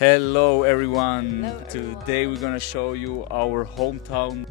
Hello everyone. Hello, Today we're gonna show you our hometown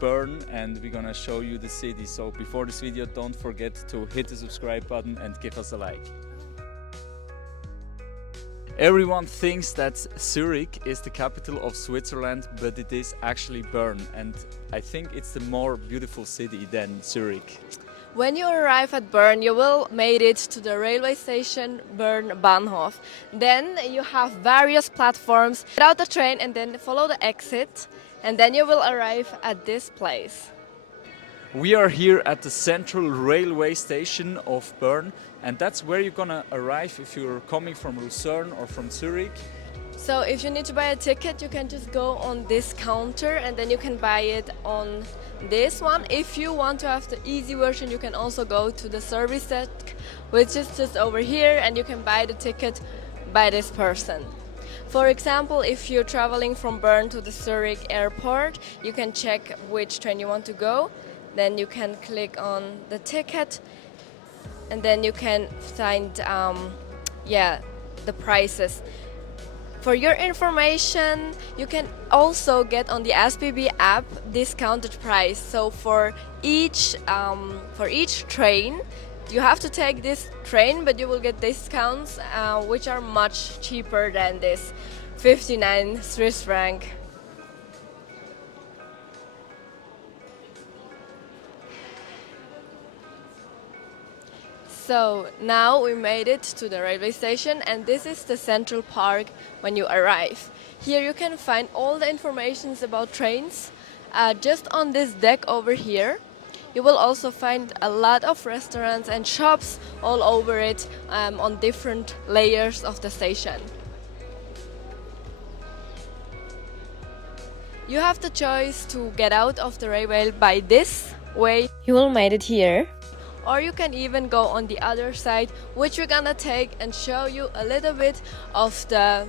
Bern and we're gonna show you the city. So before this video, don't forget to hit the subscribe button and give us a like. Everyone thinks that Zurich is the capital of Switzerland, but it is actually Bern, and I think it's the more beautiful city than Zurich. When you arrive at Bern, you will made it to the railway station Bern Bahnhof. Then you have various platforms. Get out the train and then follow the exit, and then you will arrive at this place. We are here at the central railway station of Bern, and that's where you're gonna arrive if you're coming from Lucerne or from Zurich. So if you need to buy a ticket, you can just go on this counter and then you can buy it on this one. If you want to have the easy version, you can also go to the service desk, which is just over here, and you can buy the ticket by this person. For example, if you're traveling from Bern to the Zurich airport, you can check which train you want to go. Then you can click on the ticket and then you can find the prices. For your information, you can also get on the SBB app discounted price. So for each train, you have to take this train, but you will get discounts which are much cheaper than this 59 Swiss franc. So now we made it to the railway station, and this is the central park when you arrive. Here you can find all the informations about trains just on this deck over here. You will also find a lot of restaurants and shops all over it on different layers of the station. You have the choice to get out of the railway by this way. You will made it here. Or you can even go on the other side, which we're gonna take and show you a little bit of the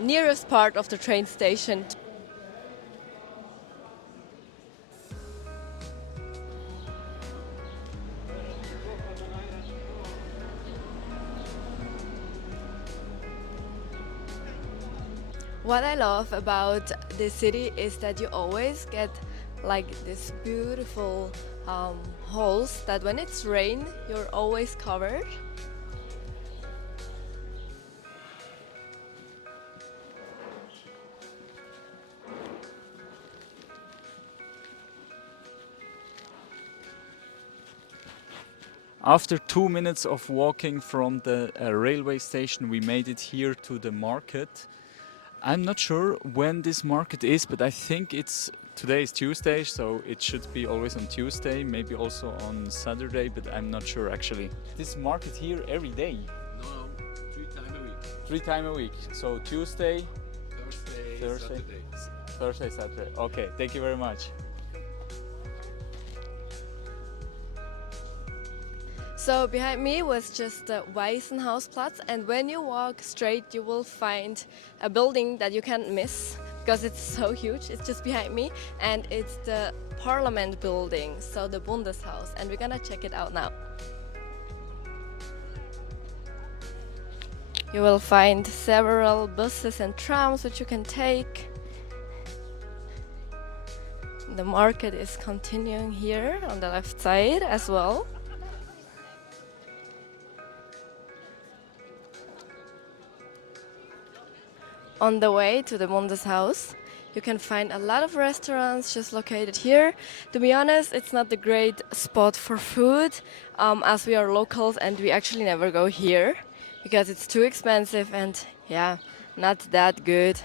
nearest part of the train station. What I love about this city is that you always get like this beautiful holes that when it's rain you're always covered. After 2 minutes of walking from the railway station, we made it here to the market. I'm not sure when this market is, but I think today is Tuesday, so it should be always on Tuesday, maybe also on Saturday, but I'm not sure actually. This market here every day? No, 3 times a week. 3 times a week, so Tuesday, Thursday, Thursday, Saturday. Okay, thank you very much. So behind me was just the Waisenhausplatz, and when you walk straight you will find a building that you can't miss because it's so huge. It's just behind me, and it's the Parliament building, so the Bundeshaus, and we're gonna check it out now. You will find several buses and trams which you can take. The market is continuing here on the left side as well. On the way to the Bundeshaus, you can find a lot of restaurants just located here. To be honest, it's not the great spot for food, as we are locals and we actually never go here because it's too expensive and not that good.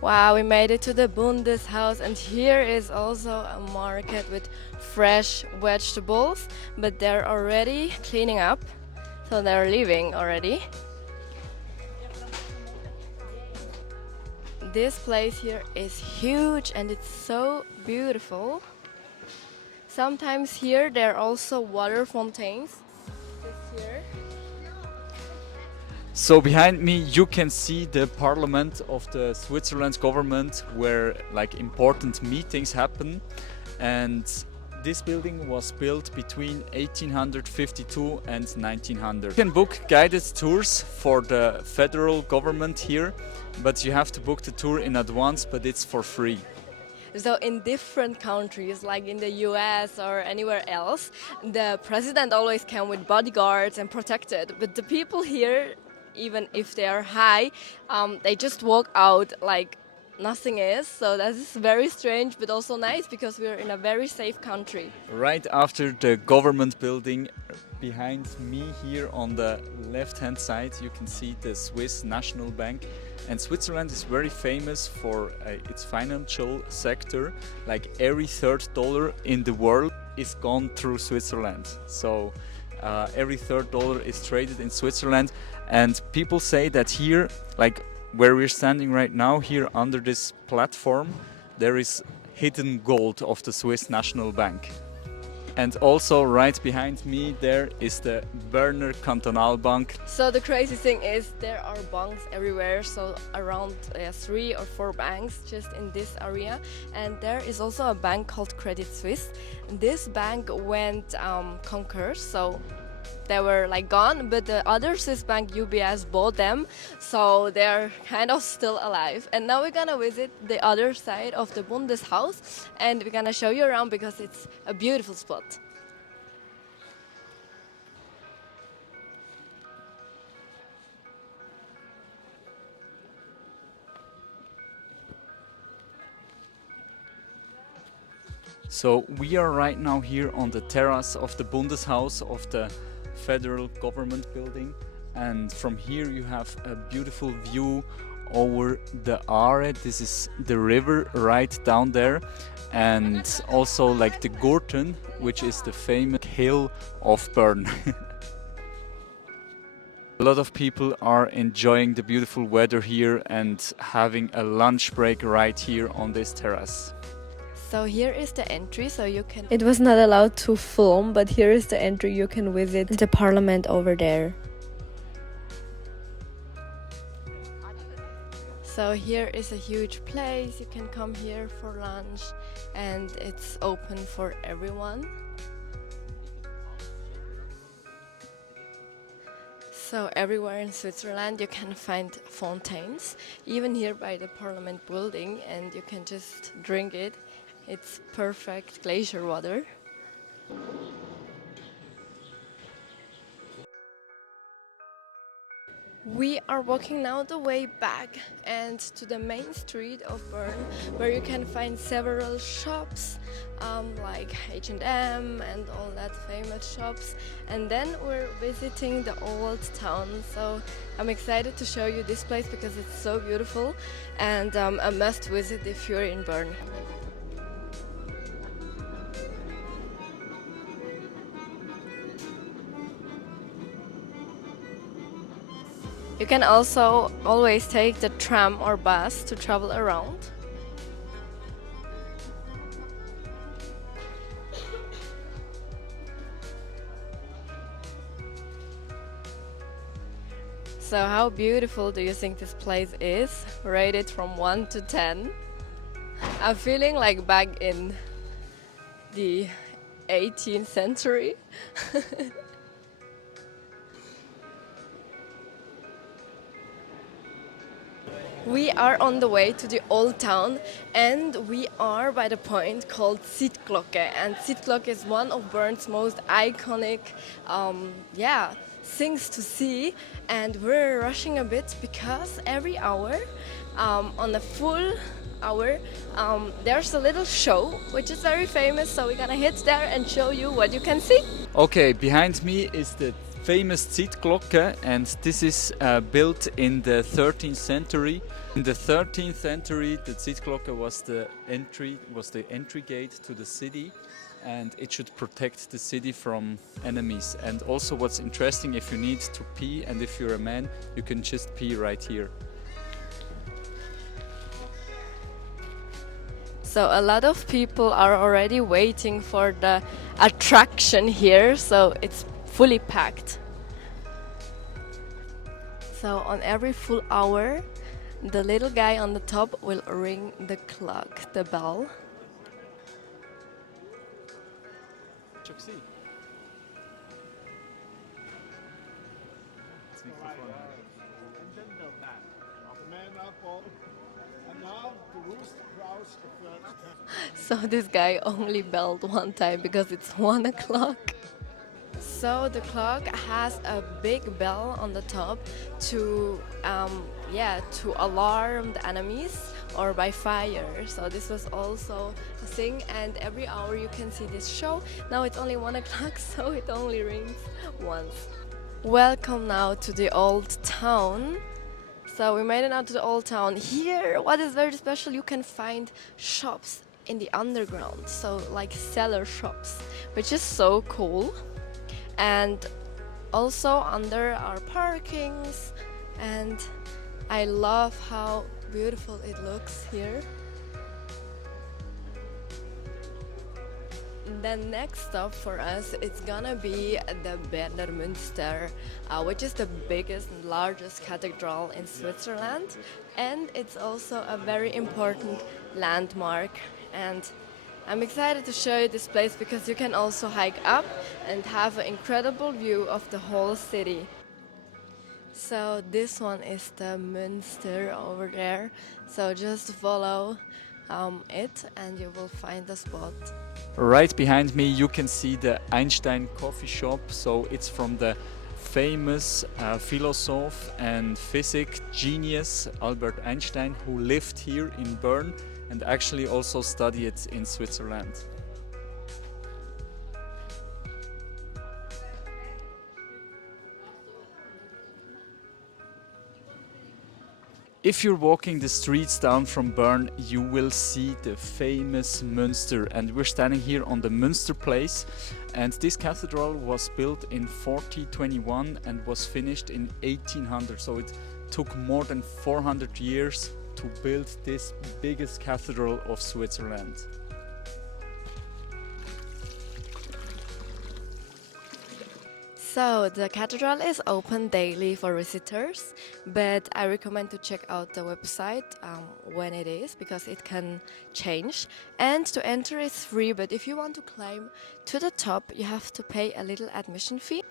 Wow, we made it to the Bundeshaus, and here is also a market with fresh vegetables, but they're already cleaning up, so they're leaving already. This place here is huge and it's so beautiful. Sometimes here there are also water fountains. Just here. So behind me you can see the parliament of the Switzerland government where like important meetings happen, and This building was built between 1852 and 1900. You can book guided tours for the federal government here, but you have to book the tour in advance, but it's for free. So in different countries, like in the US or anywhere else, the president always came with bodyguards and protected. But the people here, even if they are high, they just walk out like nothing is. So that is very strange, but also nice because we are in a very safe country. Right after the government building, behind me here on the left-hand side, you can see the Swiss National Bank. And Switzerland is very famous for its financial sector. Like every third dollar in the world is gone through Switzerland. So every third dollar is traded in Switzerland. And people say that here, like where we're standing right now, here under this platform, there is hidden gold of the Swiss National Bank. And also right behind me there is the Berner Kantonalbank. So the crazy thing is there are banks everywhere, so around 3 or 4 banks just in this area. And there is also a bank called Credit Suisse. This bank went conquered, so they were like gone, but the other Swiss bank UBS bought them, so they're kind of still alive. And now we're gonna visit the other side of the Bundeshaus, and we're gonna show you around because it's a beautiful spot. So we are right now here on the terrace of the Bundeshaus of the federal government building, and from here you have a beautiful view over the Aare. This is the river right down there, and also like the Gurten, which is the famous hill of Bern. A lot of people are enjoying the beautiful weather here and having a lunch break right here on this terrace. So here is the entry, so you can... It was not allowed to film, but here is the entry. You can visit the parliament over there. So here is a huge place. You can come here for lunch and it's open for everyone. So everywhere in Switzerland you can find fountains, even here by the parliament building, and you can just drink it. It's perfect glacier water. We are walking now the way back and to the main street of Bern, where you can find several shops like H&M and all that famous shops. And then we're visiting the old town. So I'm excited to show you this place because it's so beautiful and a must visit if you're in Bern. You can also always take the tram or bus to travel around. So how beautiful do you think this place is? Rated from 1 to 10. I'm feeling like back in the 18th century. We are on the way to the old town and we are by the point called Zytglogge, and Zytglogge is one of Bern's most iconic things to see, and we're rushing a bit because every hour on a full hour there's a little show which is very famous, so we're gonna hit there and show you what you can see. Okay, behind me is the famous Zytglogge, and this is built in the 13th century. In the 13th century, the Zytglogge was the entry gate to the city, and it should protect the city from enemies. And also, what's interesting, if you need to pee and if you're a man, you can just pee right here. So a lot of people are already waiting for the attraction here, so it's fully packed. So on every full hour, the little guy on the top will ring the clock, the bell. Schon gewesen? Das Mikrofon. And then the man. The man up all. And now the rooster crows the first. So this guy only belled one time because it's 1 o'clock. So the clock has a big bell on the top to to alarm the enemies or by fire. So this was also a thing, and every hour you can see this show. Now it's only 1 o'clock, so it only rings once. Welcome now to the old town. So we made it out to the old town. Here, what is very special, you can find shops in the underground, so like cellar shops, which is so cool. And also under our parkings, and I love how beautiful it looks here. The next stop for us is gonna be the Berner Münster, which is the biggest and largest cathedral in Switzerland, and it's also a very important landmark. And I'm excited to show you this place because you can also hike up and have an incredible view of the whole city. So this one is the Münster over there. So just follow it and you will find the spot. Right behind me you can see the Einstein coffee shop. So it's from the famous philosopher and physics genius Albert Einstein, who lived here in Bern and actually also studied in Switzerland. If you're walking the streets down from Bern, you will see the famous Münster, and we're standing here on the Münster Place. And this cathedral was built in 1421 and was finished in 1800, so it took more than 400 years to build this biggest cathedral of Switzerland. So the cathedral is open daily for visitors, but I recommend to check out the website when it is, because it can change. And to enter is free, but if you want to climb to the top, you have to pay a little admission fee.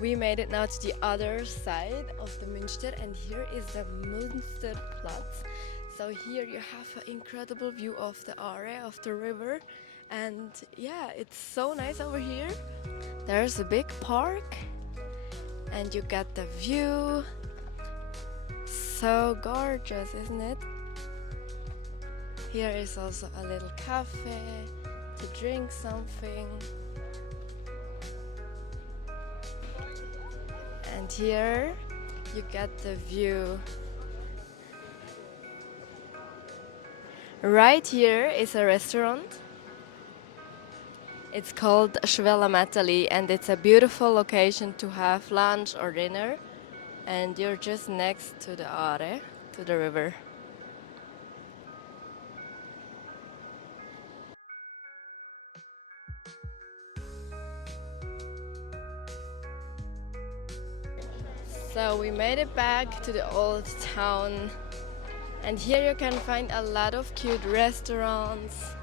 We made it now to the other side of the Münster, and here is the Münsterplatz. So here you have an incredible view of the area of the river, and yeah, it's so nice over here. There's a big park and you get the view. So gorgeous, isn't it? Here is also a little cafe to drink something. And here you get the view. Right here is a restaurant. It's called Schwellemetteli, and it's a beautiful location to have lunch or dinner. And you're just next to the Aare, to the river. So we made it back to the old town, and here you can find a lot of cute restaurants.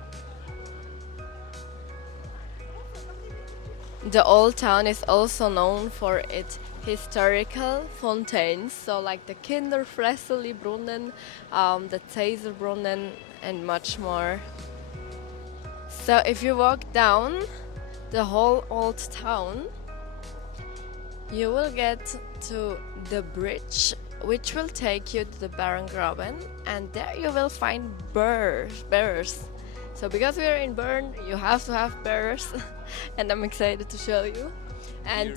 The old town is also known for its historical fountains, so like the Kinderfresseli-Brunnen, the Zeiserbrunnen, and much more. So if you walk down the whole old town, you will get to the bridge, which will take you to the Bärengraben, and there you will find bears. So because we are in Bern, you have to have bears, and I'm excited to show you. And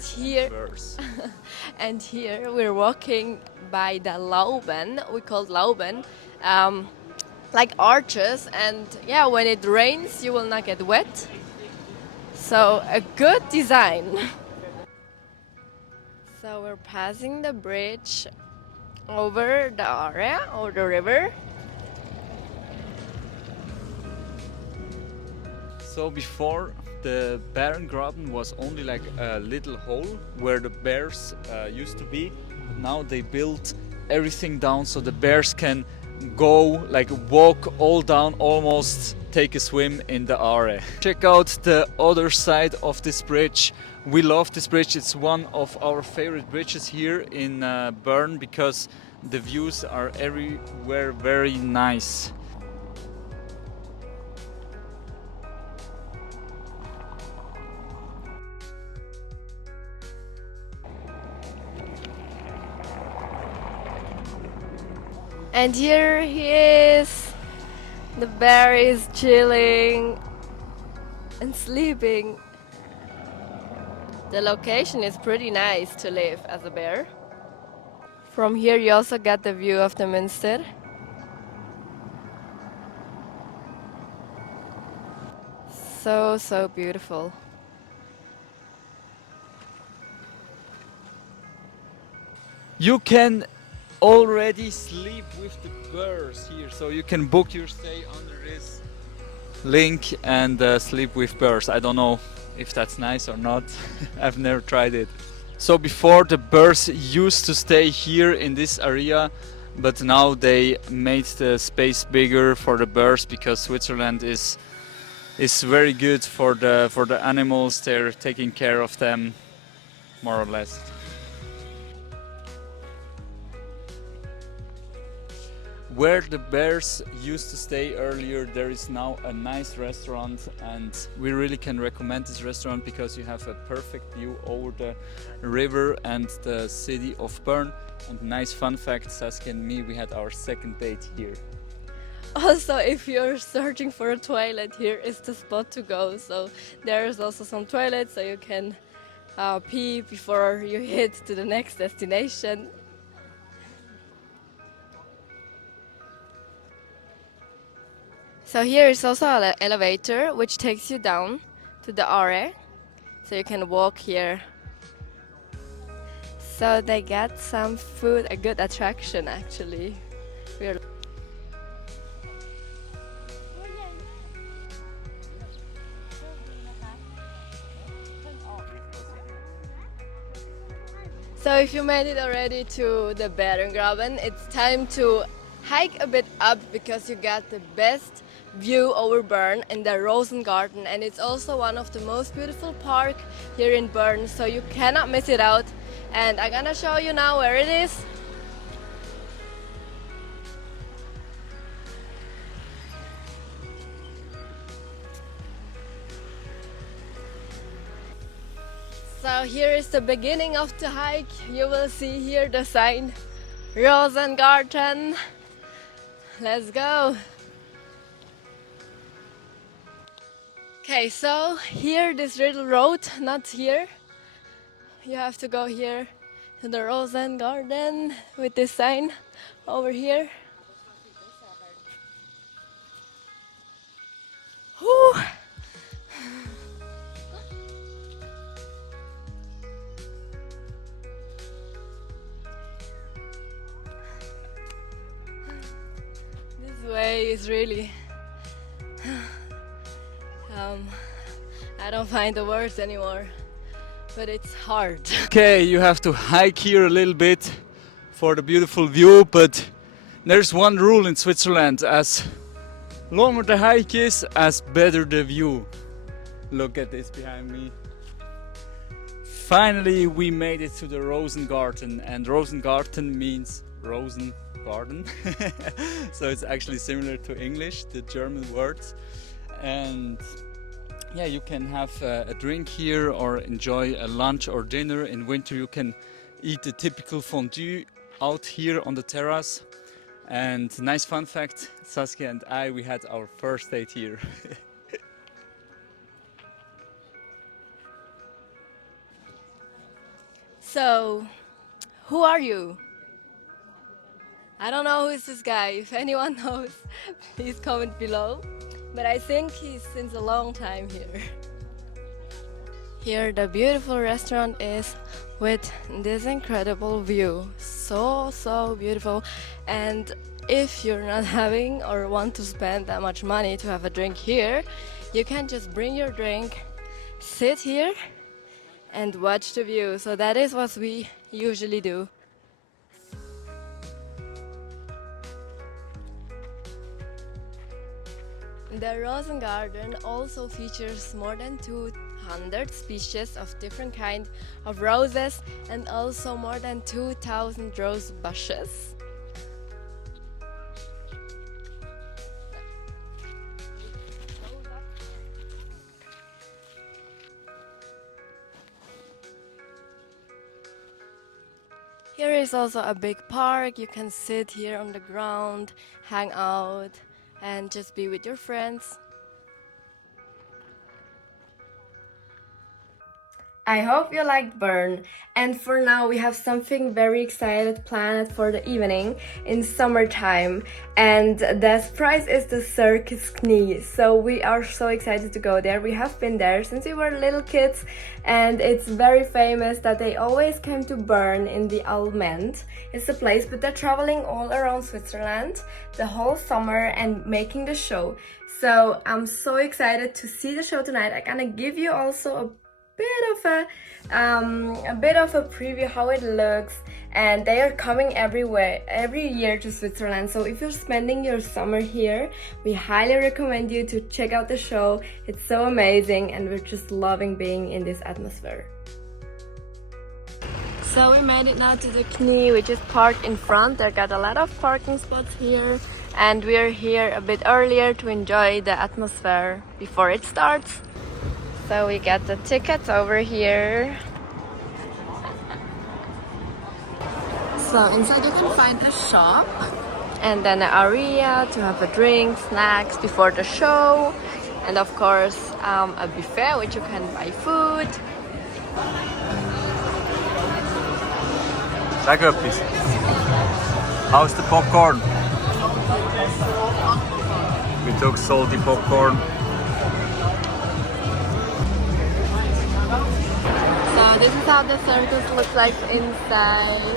and here we're walking by the Lauben. We call Lauben, like arches, and yeah, when it rains, you will not get wet. So a good design. So we're passing the bridge over the area or the river. So before, the Bärengraben was only like a little hole where the bears used to be. But now they built everything down so the bears can go, like walk all down, almost take a swim in the Aare. Check out the other side of this bridge. We love this bridge. It's one of our favorite bridges here in Bern because the views are everywhere very nice. And here he is. The bear is chilling and sleeping. The location is pretty nice to live as a bear. From here you also get the view of the Münster. So beautiful. You can already sleep with the bears here, so you can book your stay under this link and sleep with bears. I don't know if that's nice or not. I've never tried it. So before, the bears used to stay here in this area, but now they made the space bigger for the bears because Switzerland is very good for the animals. They're taking care of them more or less. Where the bears used to stay earlier, there is now a nice restaurant, and we really can recommend this restaurant because you have a perfect view over the river and the city of Bern. And nice fun fact, Saskia and me, we had our second date here. Also, if you're searching for a toilet, here is the spot to go. So there is also some toilets so you can pee before you head to the next destination. So here is also an elevator which takes you down to the Aare, so you can walk here. So they got some food, a good attraction actually. So if you made it already to the Bärengraben, it's time to hike a bit up because you got the best view over Bern in the Rosengarten, and it's also one of the most beautiful park here in Bern, so you cannot miss it out. And I'm gonna show you now where it is. So here is the beginning of the hike. You will see here the sign Rosengarten. Let's go. Okay, so here this little road, not here. You have to go here to the Rosengarten with this sign over here. Whew. This way is really I don't find the words anymore, but it's hard. Okay, you have to hike here a little bit for the beautiful view, but there's one rule in Switzerland: as longer the hike is, as better the view. Look at this behind me. Finally, we made it to the Rosengarten, and Rosengarten means Rosen garden. So it's actually similar to English, the German words. And yeah, you can have a drink here or enjoy a lunch or dinner. In winter you can eat the typical fondue out here on the terrace. And nice fun fact, Saskia and I, we had our first date here. So, who are you? I don't know who is this guy. If anyone knows, please comment below. But I think he's since a long time here. Here the beautiful restaurant is with this incredible view. So beautiful. And if you're not having or want to spend that much money to have a drink here, you can just bring your drink, sit here and watch the view. So that is what we usually do. The Rosengarten also features more than 200 species of different kinds of roses and also more than 2,000 rose bushes. Here is also a big park. You can sit here on the ground, hang out, and just be with your friends. I hope you liked Bern, and for now we have something very excited planned for the evening in summertime, and the surprise is the Circus Knie. So we are so excited to go there. We have been there since we were little kids, and it's very famous that they always came to Bern in the Almend. It's the place, but they're traveling all around Switzerland the whole summer and making the show. So I'm so excited to see the show tonight. I'm gonna give you also a bit of a preview how it looks, and they are coming every year to Switzerland. So if you're spending your summer here, we highly recommend you to check out the show. It's so amazing and we're just loving being in this atmosphere. So we made it now to the Knie, which is parked in front. They got a lot of parking spots here, and we are here a bit earlier to enjoy the atmosphere before it starts. So we got the tickets over here. So inside you can find a shop and then an area to have a drink, snacks before the show, and of course a buffet which you can buy food. Sag etwas. How's the popcorn? We took salty popcorn. So this is how the circus looks like inside.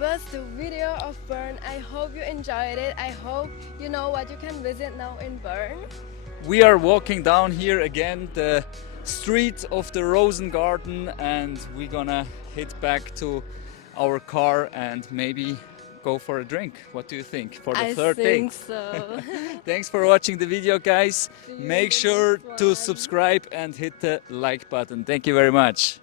Was the video of Bern. I hope you enjoyed it. I hope you know what you can visit now in Bern. We are walking down here again the street of the Rosengarten, and we're gonna head back to our car and maybe go for a drink. What do you think for the third day? I think so. Thanks for watching the video, guys. See you in Make the sure next to one. subscribe and hit the like button. Thank you very much.